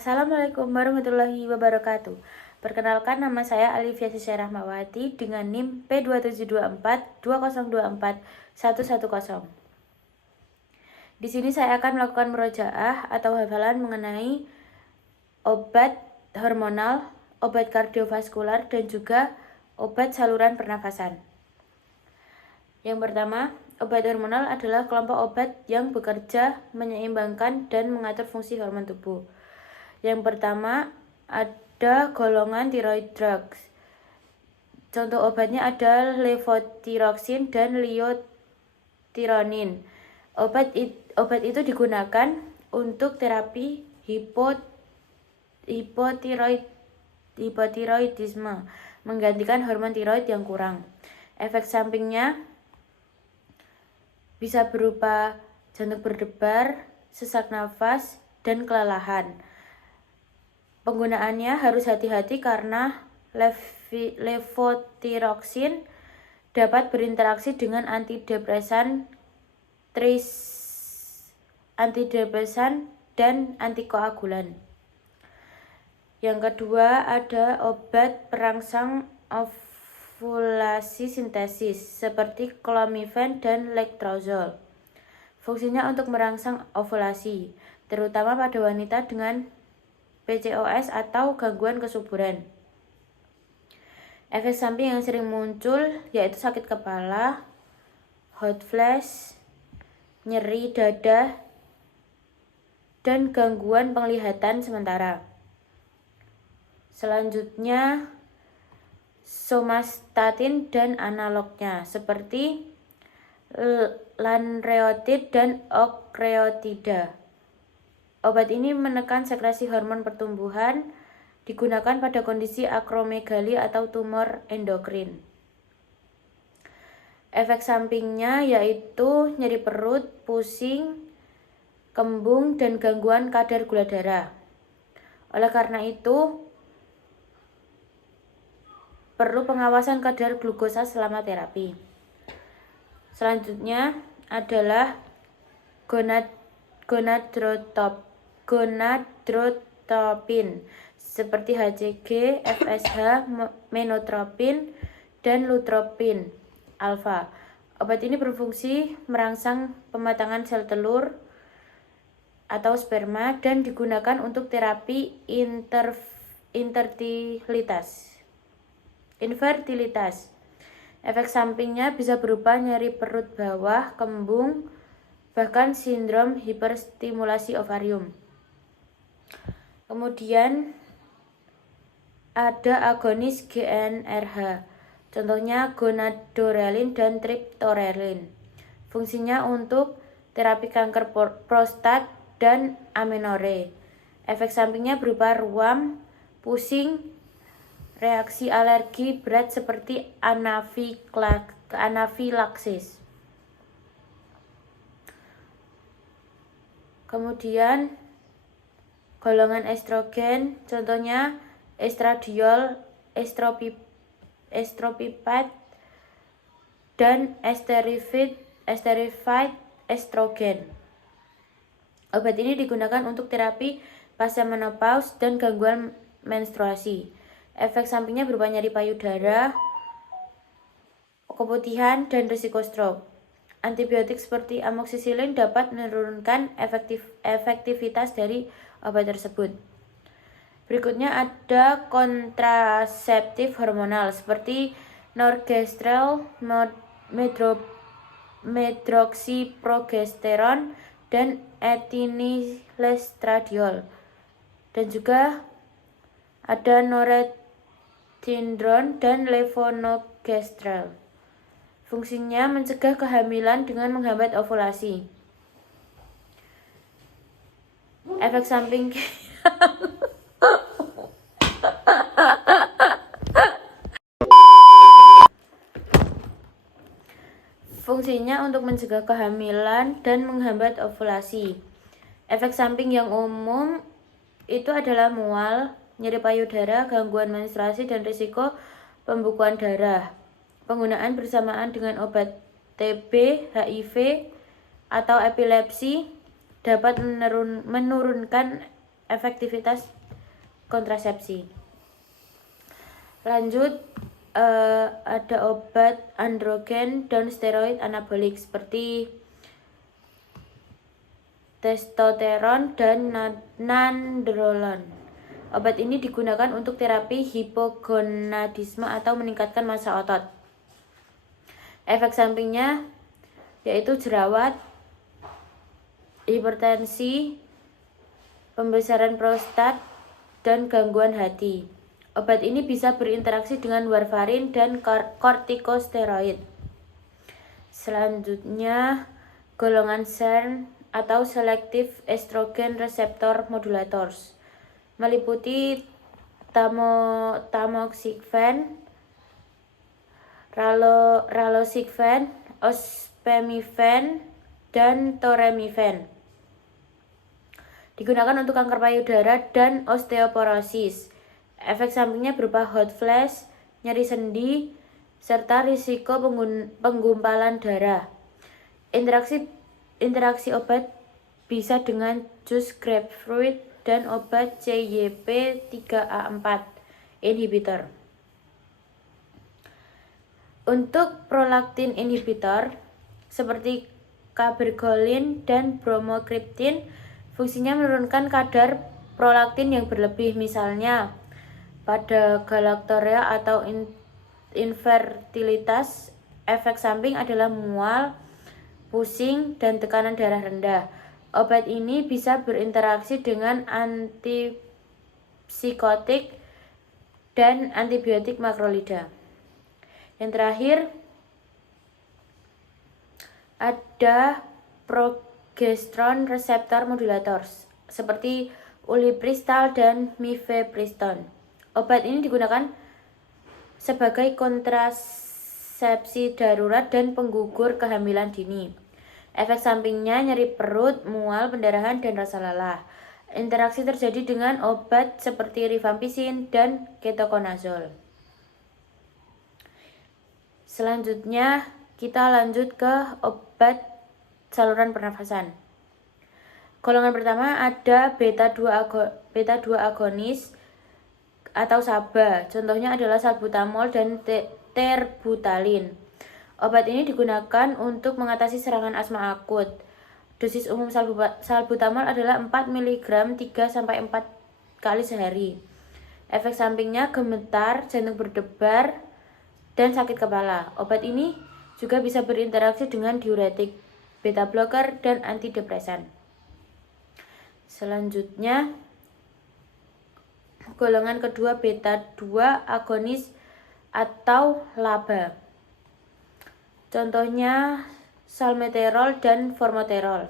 Assalamualaikum warahmatullahi wabarakatuh. Perkenalkan, nama saya Alifia Sisya Rahmawati dengan NIM P27242024 110. Di sini saya akan melakukan murojaah atau hafalan mengenai obat hormonal, obat kardiovaskular, dan juga obat saluran pernafasan. Yang pertama, obat hormonal adalah kelompok obat yang bekerja menyeimbangkan dan mengatur fungsi hormon tubuh. Yang pertama, ada golongan thyroid drugs. Contoh obatnya ada levothyroxine dan liothyronine. Obat itu digunakan untuk terapi hipotiroidisme, menggantikan hormon tiroid yang kurang. Efek sampingnya bisa berupa jantung berdebar, sesak nafas, dan kelelahan. Penggunaannya harus hati-hati karena levothyroxine dapat berinteraksi dengan antidepresan dan antikoagulan. Yang kedua ada obat perangsang ovulasi sintesis seperti clomifen dan letrozole. Fungsinya untuk merangsang ovulasi, terutama pada wanita dengan PCOS atau gangguan kesuburan. Efek samping yang sering muncul yaitu sakit kepala, hot flash, nyeri dada, dan gangguan penglihatan sementara. Selanjutnya, somatostatin dan analognya seperti lanreotid dan okreotida. Obat ini menekan sekresi hormon pertumbuhan, digunakan pada kondisi akromegali atau tumor endokrin. Efek sampingnya yaitu nyeri perut, pusing, kembung, dan gangguan kadar gula darah. Oleh karena itu, perlu pengawasan kadar glukosa selama terapi. Selanjutnya adalah gonadotropin seperti HCG, FSH, menotropin, dan lutropin alfa. Obat ini berfungsi merangsang pematangan sel telur atau sperma dan digunakan untuk terapi infertilitas. Efek sampingnya bisa berupa nyeri perut bawah, kembung, bahkan sindrom hiperstimulasi ovarium. Kemudian ada agonis GnRH, contohnya gonadorelin dan triptorelin. Fungsinya untuk terapi kanker prostat dan amenore. Efek sampingnya berupa ruam, pusing, reaksi alergi berat seperti anafilaksis. Kemudian golongan estrogen, contohnya estradiol, estropipad, dan esterified estrogen. Obat ini digunakan untuk terapi pasca menopause dan gangguan menstruasi. Efek sampingnya berupa nyeri payudara, keputihan, dan risiko stroke. Antibiotik seperti amoxicillin dapat menurunkan efektivitas dari obat tersebut. Berikutnya ada kontraseptif hormonal seperti norgestrel, medroksiprogesteron, dan etinilestradiol. Dan juga ada norethindron dan levonorgestrel. Fungsinya mencegah kehamilan dengan menghambat ovulasi. Efek samping Fungsinya untuk mencegah kehamilan dan menghambat ovulasi. Efek samping yang umum itu adalah mual, nyeri payudara, gangguan menstruasi, dan risiko pembukuan darah. Penggunaan bersamaan dengan obat TB, HIV, atau epilepsi dapat menurunkan efektivitas kontrasepsi. Lanjut, ada obat androgen dan steroid anabolik seperti testosteron dan nandrolon. Obat ini digunakan untuk terapi hipogonadisme atau meningkatkan massa otot. Efek sampingnya yaitu jerawat, hipertensi, pembesaran prostat, dan gangguan hati. Obat ini bisa berinteraksi dengan warfarin dan kortikosteroid. Selanjutnya, golongan SERM atau Selective Estrogen Receptor Modulators meliputi tamoxifen, raloxifene, ospemifen, dan toremifen. Digunakan untuk kanker payudara dan osteoporosis. Efek sampingnya berupa hot flash, nyeri sendi, serta risiko penggumpalan darah. Interaksi obat bisa dengan jus grapefruit dan obat CYP3A4 inhibitor. Untuk prolaktin inhibitor seperti cabergoline dan bromokriptin, fungsinya menurunkan kadar prolaktin yang berlebih, misalnya pada galaktorea atau infertilitas. Efek samping adalah mual, pusing, dan tekanan darah rendah. Obat ini bisa berinteraksi dengan antipsikotik dan antibiotik makrolida. Yang terakhir, ada progesterone receptor modulators seperti ulipristal dan mifepriston. Obat ini digunakan sebagai kontrasepsi darurat dan penggugur kehamilan dini. Efek sampingnya nyeri perut, mual, pendarahan, dan rasa lelah. Interaksi terjadi dengan obat seperti rifampicin dan ketoconazole. Selanjutnya, kita lanjut ke obat saluran pernafasan. Golongan pertama ada beta-2 agonis atau SABA. Contohnya adalah salbutamol dan terbutalin. Obat ini digunakan untuk mengatasi serangan asma akut. Dosis umum salbutamol adalah 4 mg 3-4 kali sehari. Efek sampingnya gemetar, jantung berdebar, dan sakit kepala. Obat ini juga bisa berinteraksi dengan diuretik, beta blocker, dan antidepresan. Selanjutnya, golongan kedua beta-2 agonis atau LABA. Contohnya salmeterol dan formoterol.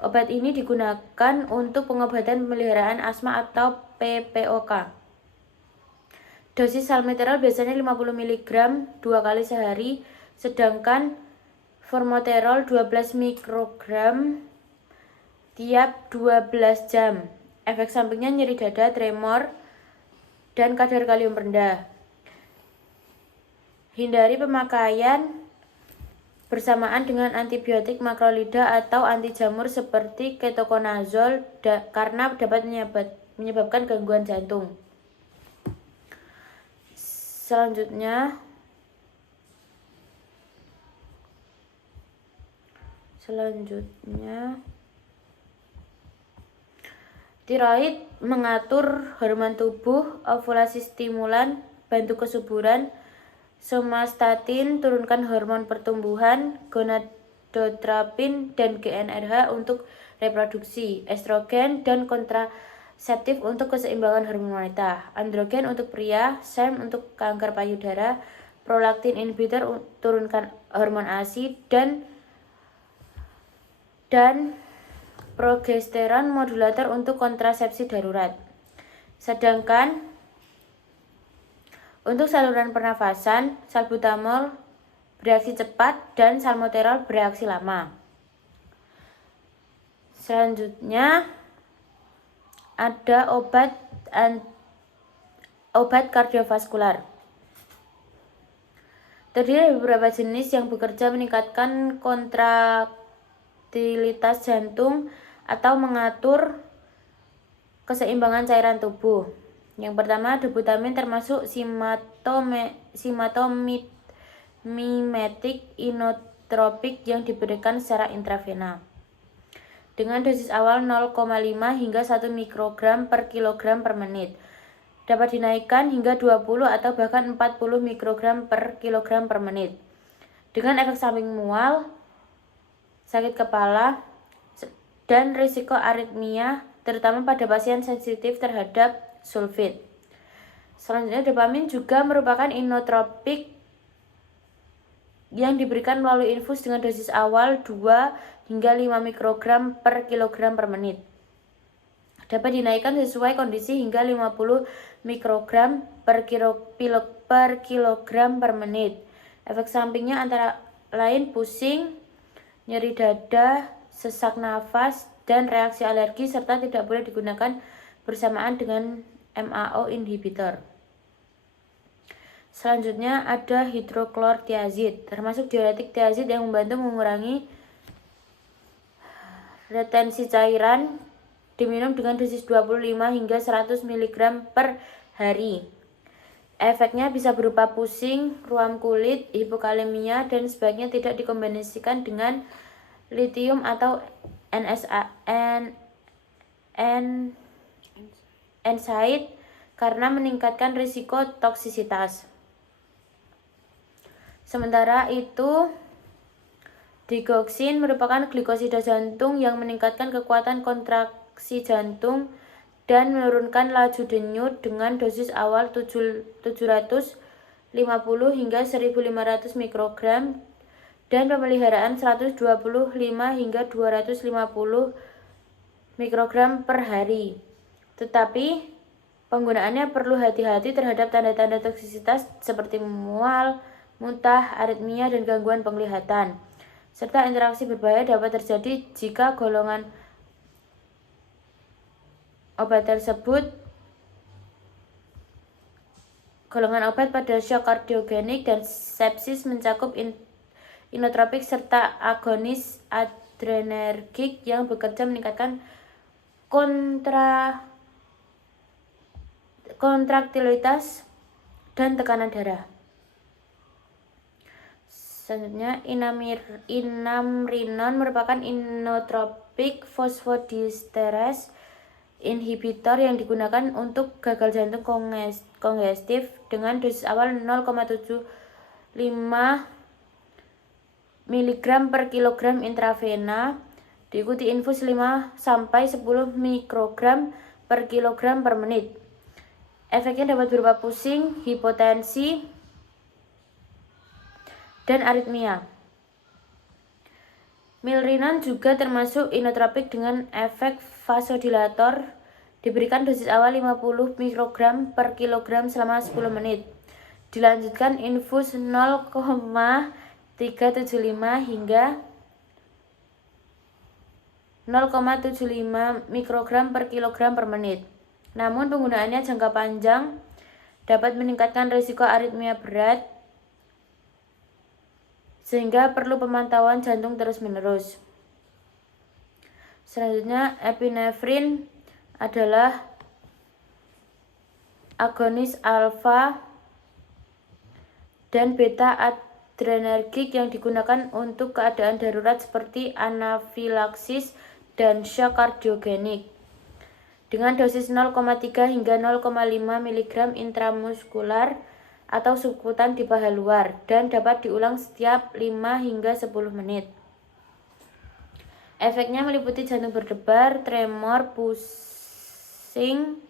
Obat ini digunakan untuk pengobatan pemeliharaan asma atau PPOK. Dosis salmeterol biasanya 50 mg 2 kali sehari, sedangkan formoterol 12 mikrogram tiap 12 jam. Efek sampingnya nyeri dada, tremor, dan kadar kalium rendah. Hindari pemakaian bersamaan dengan antibiotik makrolida atau anti jamur seperti ketoconazole karena dapat menyebabkan gangguan jantung. Selanjutnya tiroid mengatur hormon tubuh, ovulasi stimulan, bantu kesuburan, somatostatin turunkan hormon pertumbuhan, gonadotropin dan GnRH untuk reproduksi, estrogen dan kontraseptif untuk keseimbangan hormon wanita, androgen untuk pria, SERM untuk kanker payudara, prolaktin inhibitor turunkan hormon ASI, dan progesteron modulator untuk kontrasepsi darurat. Sedangkan untuk saluran pernafasan, salbutamol bereaksi cepat dan salmeterol bereaksi lama. Selanjutnya ada obat kardiovaskular. Terdiri dari beberapa jenis yang bekerja meningkatkan kontraktilitas jantung atau mengatur keseimbangan cairan tubuh. Yang pertama, dobutamin termasuk simatomimetik inotropik yang diberikan secara intravena dengan dosis awal 0,5 hingga 1 mikrogram per kilogram per menit. Dapat dinaikkan hingga 20 atau bahkan 40 mikrogram per kilogram per menit. Dengan efek samping mual, sakit kepala, dan risiko aritmia, terutama pada pasien sensitif terhadap sulfit. Selanjutnya, dopamin juga merupakan inotropik yang diberikan melalui infus dengan dosis awal 2 hingga 5 mikrogram per kilogram per menit. Dapat dinaikkan sesuai kondisi hingga 50 mikrogram per kilogram per menit. Efek sampingnya antara lain pusing, nyeri dada, sesak nafas, dan reaksi alergi, serta tidak boleh digunakan bersamaan dengan MAO inhibitor. Selanjutnya ada hidroklortiazid, termasuk diuretik tiazid yang membantu mengurangi retensi cairan, diminum dengan dosis 25 hingga 100 mg per hari. Efeknya bisa berupa pusing, ruam kulit, hipokalemia, dan sebaiknya tidak dikombinasikan dengan litium atau NSAID karena meningkatkan risiko toksisitas. Sementara itu, digoxin merupakan glikosida jantung yang meningkatkan kekuatan kontraksi jantung dan menurunkan laju denyut dengan dosis awal 750 hingga 1500 mikrogram dan pemeliharaan 125 hingga 250 mikrogram per hari. Tetapi penggunaannya perlu hati-hati terhadap tanda-tanda toksisitas seperti mual, muntah, aritmia, dan gangguan penglihatan. Serta interaksi berbahaya dapat terjadi jika golongan obat pada shock kardiogenik dan sepsis mencakup inotropik serta agonis adrenergik yang bekerja meningkatkan kontraktilitas dan tekanan darah. Selanjutnya, inamrinon merupakan inotropik fosfodiesterase inhibitor yang digunakan untuk gagal jantung kongestif dengan dosis awal 0,75 mg per kilogram intravena, diikuti infus 5-10 mikrogram per kilogram per menit. Efeknya dapat berupa pusing, hipotensi, dan aritmia. Milrinone juga termasuk inotropik dengan efek vasodilator, diberikan dosis awal 50 mikrogram per kilogram selama 10 menit. Dilanjutkan infus 0,375 hingga 0,75 mikrogram per kilogram per menit. Namun penggunaannya jangka panjang dapat meningkatkan risiko aritmia berat, sehingga perlu pemantauan jantung terus-menerus. Selanjutnya, epinefrin adalah agonis alfa dan beta adrenergik yang digunakan untuk keadaan darurat seperti anafilaksis dan shock kardiogenik dengan dosis 0,3 hingga 0,5 mg intramuskular atau subkutan di paha luar dan dapat diulang setiap 5 hingga 10 menit. Efeknya meliputi jantung berdebar, tremor, pusing,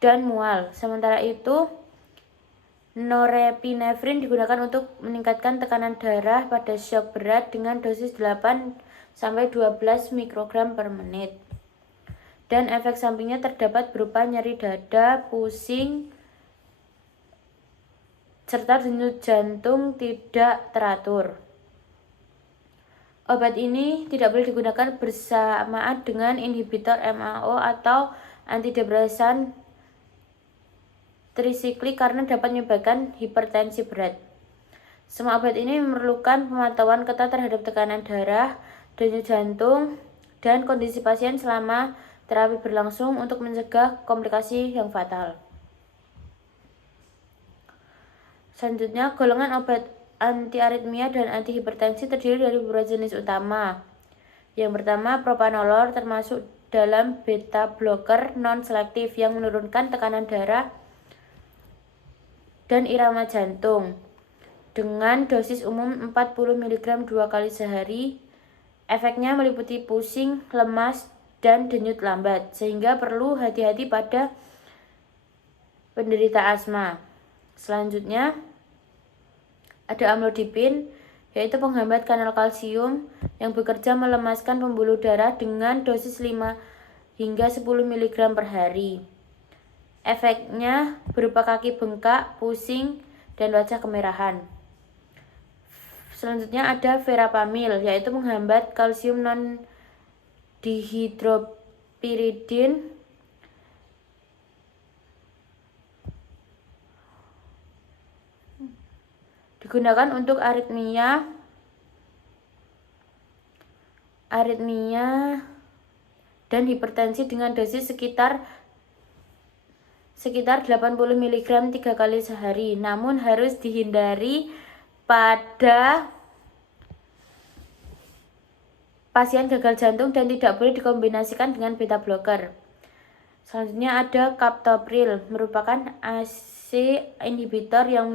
dan mual. Sementara itu, norepinefrin digunakan untuk meningkatkan tekanan darah pada shock berat dengan dosis 8-12 mikrogram per menit. Dan efek sampingnya terdapat berupa nyeri dada, pusing, serta denyut jantung tidak teratur. Obat ini tidak boleh digunakan bersamaan dengan inhibitor MAO atau antidepresan trisiklik karena dapat menyebabkan hipertensi berat. Semua obat ini memerlukan pemantauan ketat terhadap tekanan darah, denyut jantung, dan kondisi pasien selama terapi berlangsung untuk mencegah komplikasi yang fatal. Selanjutnya, golongan obat antiaritmia dan antihipertensi terdiri dari beberapa jenis utama. Yang pertama, propanolol termasuk dalam beta blocker non-selektif yang menurunkan tekanan darah dan irama jantung dengan dosis umum 40 mg 2 kali sehari. Efeknya meliputi pusing, lemas, dan denyut lambat, sehingga perlu hati-hati pada penderita asma. Selanjutnya, ada amlodipin, yaitu penghambat kanal kalsium yang bekerja melemaskan pembuluh darah dengan dosis 5 hingga 10 mg per hari. Efeknya berupa kaki bengkak, pusing, dan wajah kemerahan. Selanjutnya ada verapamil, yaitu penghambat kalsium non-dihidropiridin digunakan untuk aritmia dan hipertensi dengan dosis sekitar 80 mg 3 kali sehari, namun harus dihindari pada pasien gagal jantung dan tidak boleh dikombinasikan dengan beta blocker. Selanjutnya ada captopril, merupakan AC inhibitor yang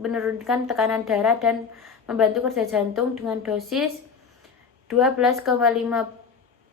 menurunkan tekanan darah dan membantu kerja jantung dengan dosis 12,5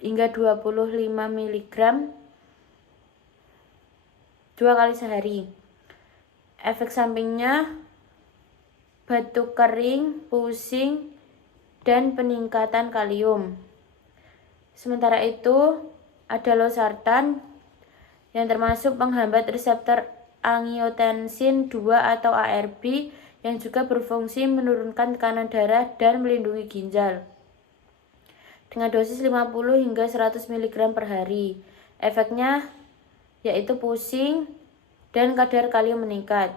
hingga 25 mg 2 kali sehari. Efek sampingnya batuk kering, pusing, dan peningkatan kalium. Sementara itu, ada losartan yang termasuk penghambat reseptor angiotensin 2 atau ARB yang juga berfungsi menurunkan tekanan darah dan melindungi ginjal dengan dosis 50 hingga 100 mg per hari. Efeknya yaitu pusing dan kadar kalium meningkat.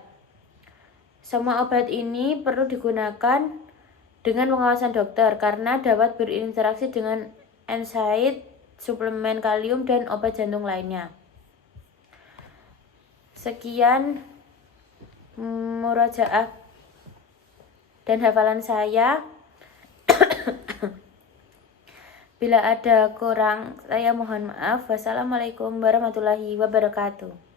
Semua obat ini perlu digunakan dengan pengawasan dokter karena dapat berinteraksi dengan NSAID, suplemen kalium, dan obat jantung lainnya. Sekian murojaah dan hafalan saya. Bila ada kurang, saya mohon maaf. Wassalamualaikum warahmatullahi wabarakatuh.